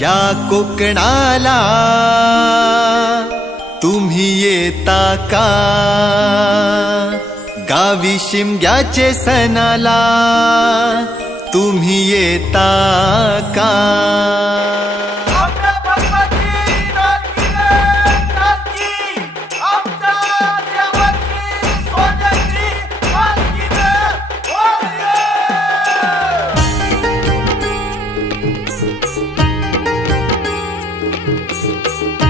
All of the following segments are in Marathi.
या कोकणाला तुम्ही येता का? गावी शिमग्याचे सणाला तुम्ही येता का? स्वर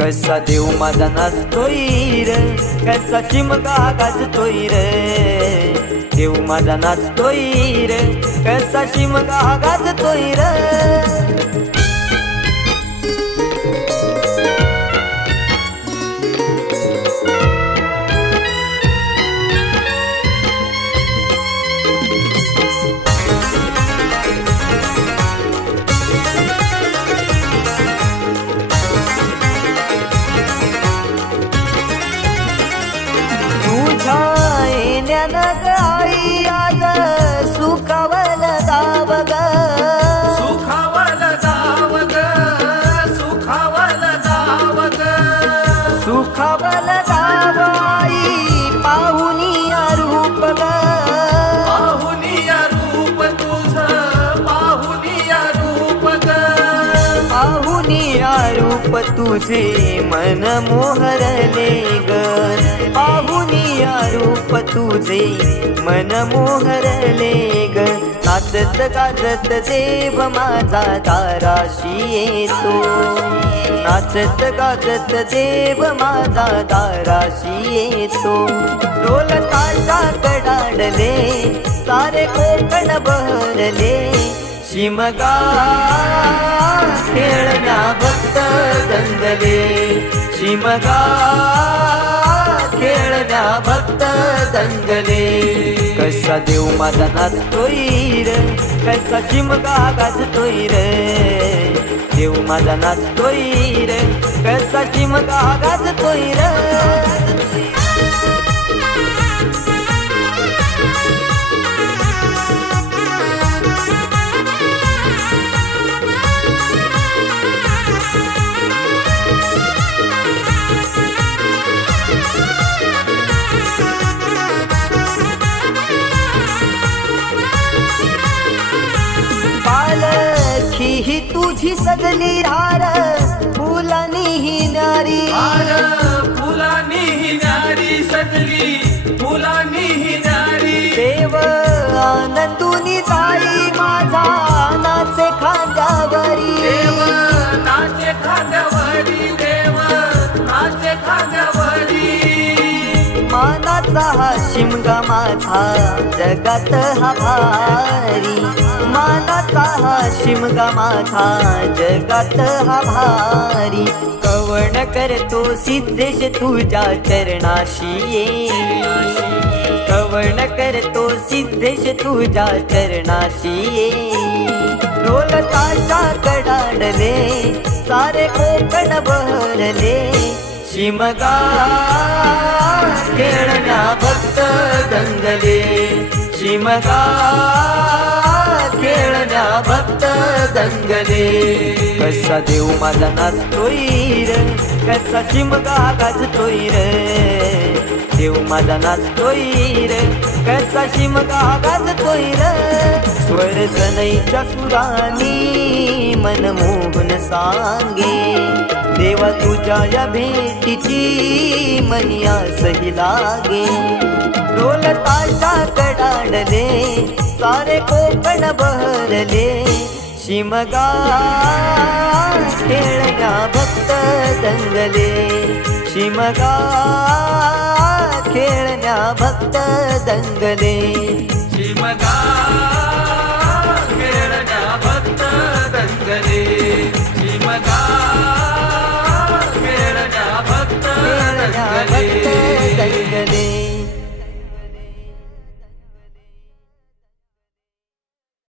कसा देव माझा नाचतोय र? कसा चिमका गाजतोय र? देव माझा नाचतोय र कसा चिमका गाजतोय र? तुझे मन मोहरले ग. पाहुनिया रूप तुझे मन मोहरले ग. नाचत गाजत देव माझा ताराशी येतो नाचत गाजत देव माझा ताराशी येतो ढोल ताशा कडाडले सारे कोकण बहरले. शिमगा खेळला भक्त दंगले शिमगा खेळला भक्त दंगले कसा देव माझा नाचतोय र कसा शिमगा गाजतोय र देव माझा नाचतोय र कसा शिमगा गाजतोय र सजली रार फुलानी ही नारी. आर फुलानी ही नारी सजली फुलानी ही नारी. देव आनंदुनी ताई माझा नाचे खांद्यावरी. देव नाचे खांद्यावरी देव नाचे खांद्यावरी. माझा जगात हा भारी मानाचा हा शिमगा माझा जगात हा भारी कवण करतो सिद्धेश तुझ्या चरणाशी ये। कवण करतो सिद्धेश तुझ्या चरणाशी ये। ढोल कडाडले सारे कोकण बहरले शिमगा खेळण्या भक्त दंगले कसा देव माझा नाचतोय र कसा शिमगा गाजतोय र देव माझा नाचतोय रे कसा शिमगा गाजतोय र स्वर सनईच्या सुरानी मन मोहन सांगे देवा तुझ्या या भेटीची मनिया सही लागे ढोल ताशा कडा कोकण बहरले शिमगा खेळण्या भक्त दंगले शिमगा खेळण्या भक्त दंगले शिमगा खेळण्या भक्त दंगले शिमगा